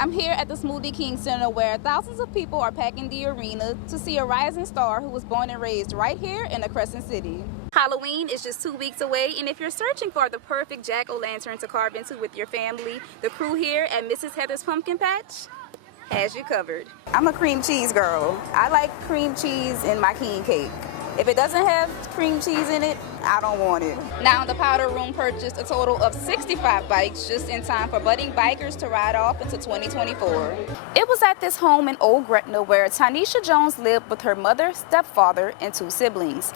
I'm here at the Smoothie King Center where thousands of people are packing the arena to see a rising star who was born and raised right here in the Crescent City. Halloween is just 2 weeks away, and if you're searching for the perfect jack-o'-lantern to carve into with your family, the crew here at Mrs. Heather's Pumpkin Patch has you covered. I'm a cream cheese girl. I like cream cheese in my king cake. If it doesn't have cream cheese in it, I don't want it. Now the powder room purchased a total of 65 bikes just in time for budding bikers to ride off into 2024. It was at this home in Old Gretna where Tanisha Jones lived with her mother, stepfather, and 2 siblings.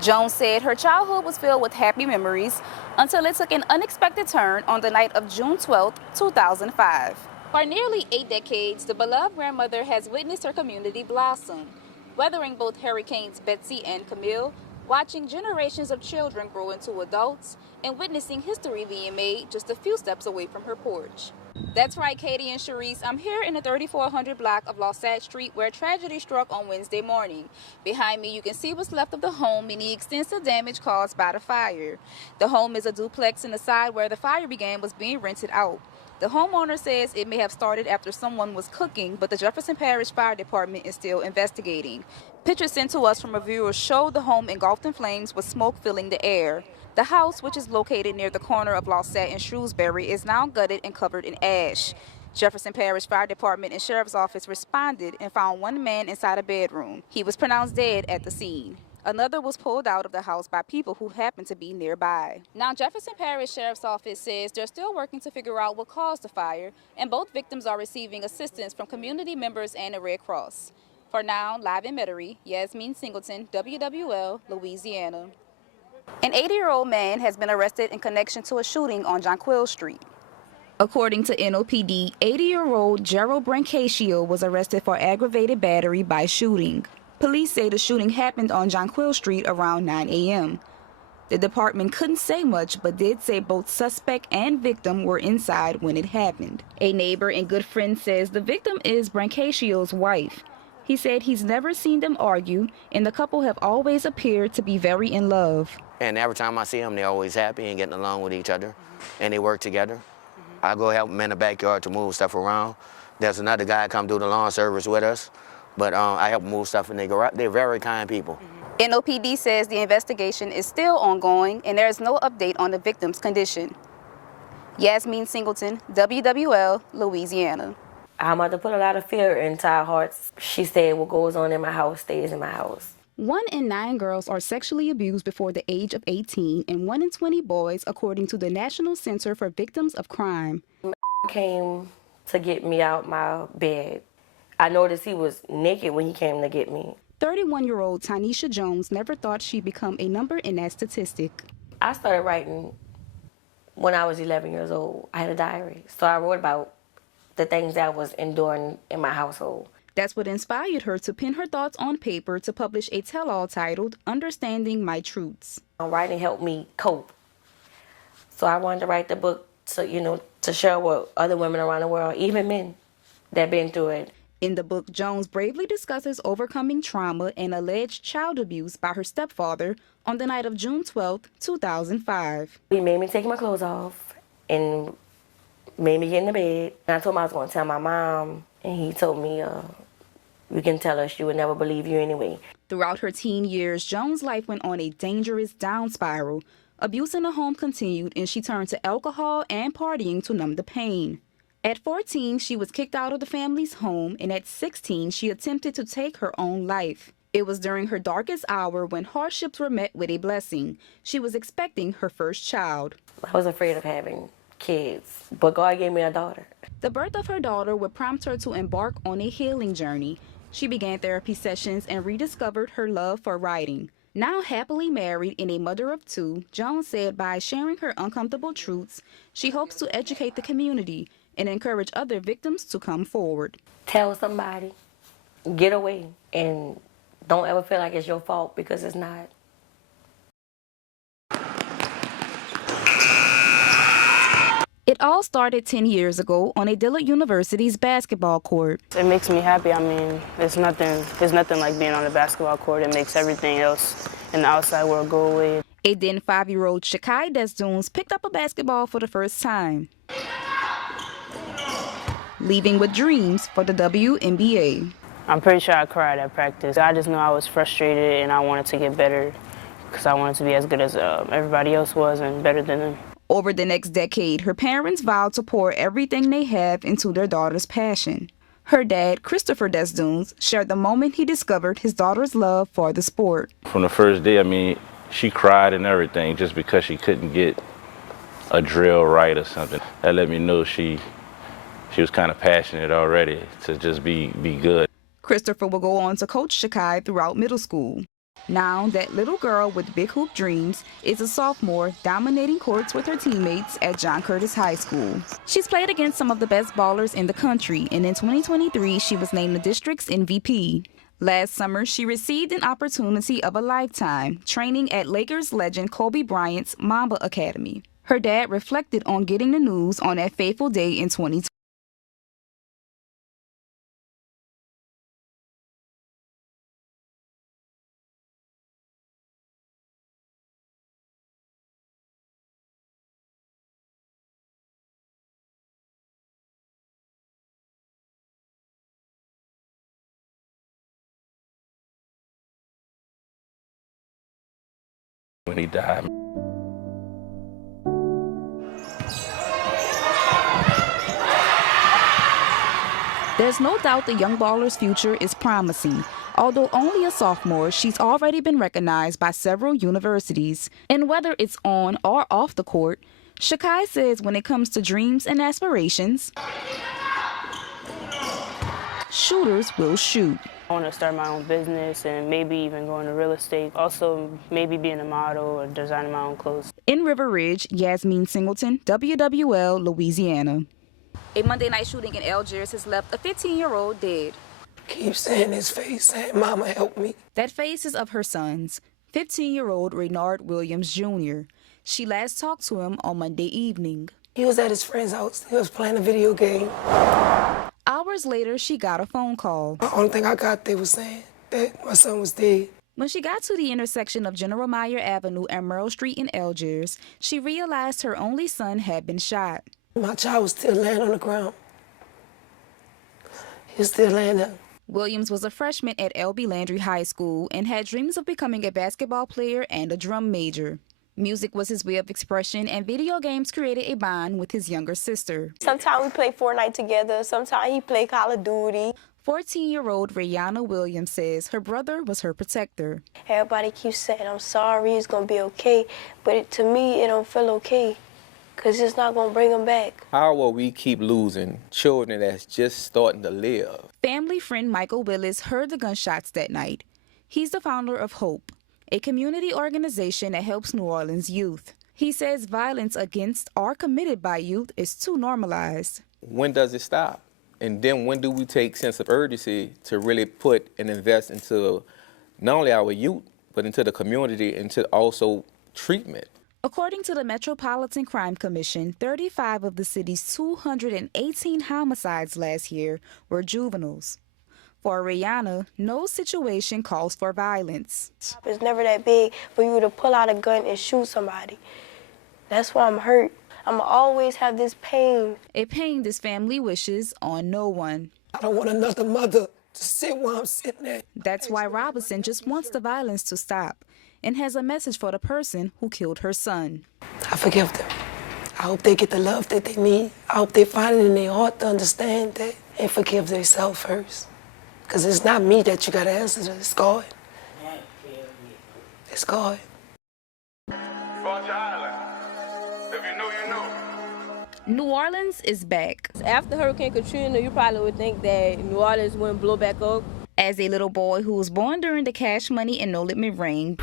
Jones said her childhood was filled with happy memories until it took an unexpected turn on the night of June 12, 2005. For nearly 8 decades, the beloved grandmother has witnessed her community blossom, weathering both hurricanes Betsy and Camille, watching generations of children grow into adults, and witnessing history being made just a few steps away from her porch. That's right, Katie and Sharice, I'm here in the 3400 block of Lausanne Street where tragedy struck on Wednesday morning. Behind me, you can see what's left of the home and the extensive damage caused by the fire. The home is a duplex, and the side where the fire began was being rented out. The homeowner says it may have started after someone was cooking, but the Jefferson Parish Fire Department is still investigating. Pictures sent to us from a viewer show the home engulfed in flames with smoke filling the air. The house, which is located near the corner of Lausanne and Shrewsbury, is now gutted and covered in ash. Jefferson Parish Fire Department and Sheriff's Office responded and found one man inside a bedroom. He was pronounced dead at the scene. Another was pulled out of the house by people who happened to be nearby. Now, Jefferson Parish Sheriff's Office says they're still working to figure out what caused the fire, and both victims are receiving assistance from community members and the Red Cross. For now, live in Metairie, Yasmeen Singleton, WWL, Louisiana. An 80-year-old man has been arrested in connection to a shooting on Jonquil Street. According to NOPD, 80-year-old Gerald Brancaccio was arrested for aggravated battery by shooting. Police say the shooting happened on Jonquil Street around 9 a.m. The department couldn't say much, but did say both suspect and victim were inside when it happened. A neighbor and good friend says the victim is Brancaccio's wife. He said he's never seen them argue, and the couple have always appeared to be very in love. And every time I see them, they're always happy and getting along with each other, and they work together. I go help them in the backyard to move stuff around. There's another guy come do the lawn service with us. But I help move stuff in their garage. They're very kind people. NOPD says the investigation is still ongoing and there is no update on the victim's condition. Yasmeen Singleton, WWL, Louisiana. Our mother put a lot of fear into our hearts. She said what goes on in my house stays in my house. 1 in 9 girls are sexually abused before the age of 18 and 1 in 20 boys, according to the National Center for Victims of Crime. Came to get me out my bed. I noticed he was naked when he came to get me. 31-year-old Tanisha Jones never thought she'd become a number in that statistic. I started writing when I was 11 years old. I had a diary, so I wrote about the things that I was enduring in my household. That's what inspired her to pen her thoughts on paper to publish a tell-all titled Understanding My Truths. Writing helped me cope. So I wanted to write the book to share with other women around the world, even men that been through it. In the book, Jones bravely discusses overcoming trauma and alleged child abuse by her stepfather on the night of June 12, 2005. He made me take my clothes off and made me get in the bed. And I told him I was going to tell my mom, and he told me, you can tell her, she would never believe you anyway. Throughout her teen years, Jones' life went on a dangerous down spiral. Abuse in the home continued, and she turned to alcohol and partying to numb the pain. At 14, she was kicked out of the family's home, and at 16, she attempted to take her own life. It was during her darkest hour when hardships were met with a blessing. She was expecting her first child. I was afraid of having kids, but God gave me a daughter. The birth of her daughter would prompt her to embark on a healing journey. She began therapy sessions and rediscovered her love for writing. Now happily married and a mother of 2, Jones said by sharing her uncomfortable truths, she hopes to educate the community and encourage other victims to come forward. Tell somebody, get away, and don't ever feel like it's your fault, because it's not. It all started 10 years ago on a Dillard University's basketball court. It makes me happy. I mean, there's nothing like being on the basketball court. It makes everything else in the outside world go away. A then 5-year-old Shakai Desdunes picked up a basketball for the first time. leaving with dreams for the WNBA. I'm pretty sure I cried at practice. I just knew I was frustrated and I wanted to get better because I wanted to be as good as everybody else was and better than them. Over the next decade, her parents vowed to pour everything they have into their daughter's passion. Her dad, Christopher Desdunes, shared the moment he discovered his daughter's love for the sport. From the first day, I mean, she cried and everything just because she couldn't get a drill right or something. That let me know she was kind of passionate already to just be good. Christopher will go on to coach Shakai throughout middle school. Now, that little girl with big hoop dreams is a sophomore dominating courts with her teammates at John Curtis High School. She's played against some of the best ballers in the country, and in 2023, she was named the district's MVP. Last summer, she received an opportunity of a lifetime, training at Lakers legend Kobe Bryant's Mamba Academy. Her dad reflected on getting the news on that fateful day in 2020. When he died. There's no doubt the young baller's future is promising. Although only a sophomore, she's already been recognized by several universities. And whether it's on or off the court, Shakai says when it comes to dreams and aspirations, shooters will shoot. I want to start my own business and maybe even go into real estate. Also, maybe being a model or designing my own clothes. In River Ridge, Yasmeen Singleton, WWL, Louisiana. A Monday night shooting in Algiers has left a 15-year-old dead. Keep saying his face, saying, "Mama, help me." That face is of her son's, 15-year-old Renard Williams Jr. She last talked to him on Monday evening. He was at his friend's house. He was playing a video game. Hours later, she got a phone call. The only thing I got, they was saying that my son was dead. When she got to the intersection of General Meyer Avenue and Merle Street in Algiers, she realized her only son had been shot. My child was still laying on the ground. He was still laying there. Williams was a freshman at L.B. Landry High School and had dreams of becoming a basketball player and a drum major. Music was his way of expression, and video games created a bond with his younger sister. Sometimes we play Fortnite together. Sometimes he play Call of Duty. 14-year-old Rihanna Williams says her brother was her protector. Everybody keeps saying, "I'm sorry, it's going to be okay." But to me, it don't feel okay because it's not going to bring him back. How will we keep losing children that's just starting to live? Family friend Michael Willis heard the gunshots that night. He's the founder of Hope, a community organization that helps New Orleans youth. He says violence against or committed by youth is too normalized. When does it stop? And then when do we take sense of urgency to really put and invest into not only our youth, but into the community, into also treatment? According to the Metropolitan Crime Commission, 35 of the city's 218 homicides last year were juveniles. For Rihanna, no situation calls for violence. It's never that big for you to pull out a gun and shoot somebody. That's why I'm hurt. I'm always have this pain. A pain this family wishes on no one. I don't want another mother to sit where I'm sitting at. That's why Robinson just wants the violence to stop and has a message for the person who killed her son. I forgive them. I hope they get the love that they need. I hope they find it in their heart to understand that and forgive themselves first. Because it's not me that you got to answer to, it's God. It's God. New Orleans is back. After Hurricane Katrina, you probably would think that New Orleans wouldn't blow back up. As a little boy who was born during the Cash Money and No Limit reign,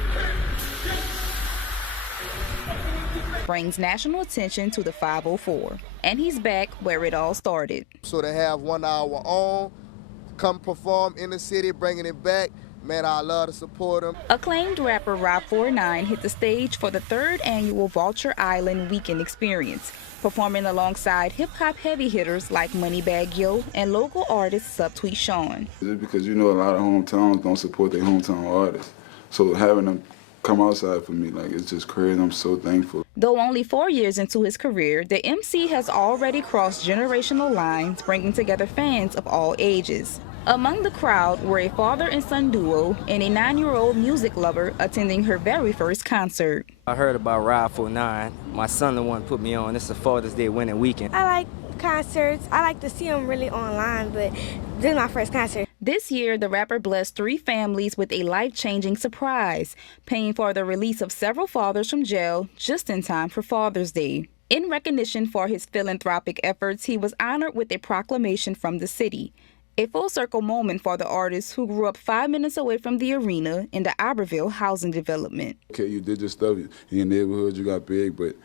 brings national attention to the 504. And he's back where it all started. So to have 1 hour on, come perform in the city, bringing it back, man, I love to support him. Acclaimed rapper Rob 49 hit the stage for the 3rd annual Vulture Island Weekend Experience, performing alongside hip-hop heavy hitters like Moneybagg Yo and local artist Subtweet Sean. Just because you know a lot of hometowns don't support their hometown artists. So having them come outside for me. Like, it's just crazy. I'm so thankful. Though only 4 years into his career, the MC has already crossed generational lines, bringing together fans of all ages. Among the crowd were a father and son duo and a 9-year-old music lover attending her very first concert. I heard about Ride 49. My son the one put me on. It's a Father's Day winning weekend. I like concerts. I like to see them really online, but this is my first concert. This year, the rapper blessed 3 families with a life-changing surprise, paying for the release of several fathers from jail just in time for Father's Day. In recognition for his philanthropic efforts, he was honored with a proclamation from the city. A full-circle moment for the artist who grew up 5 minutes away from the arena in the Iberville housing development. Okay, you did your stuff in your neighborhood, you got big, but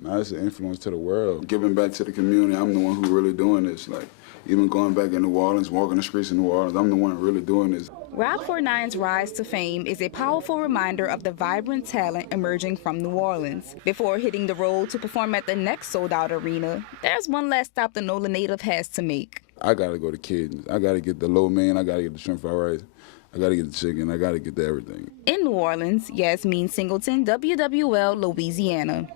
now it's an influence to the world. Giving back to the community, I'm the one who really doing this. Like, even going back in New Orleans, walking the streets in New Orleans, I'm the one really doing this. Rap 49's rise to fame is a powerful reminder of the vibrant talent emerging from New Orleans. Before hitting the road to perform at the next sold-out arena, there's one last stop the NOLA native has to make. I gotta go to Kids. I gotta get the low man, I gotta get the shrimp fried rice, I gotta get the chicken, I gotta get the everything. In New Orleans, Yasmeen Singleton, WWL, Louisiana.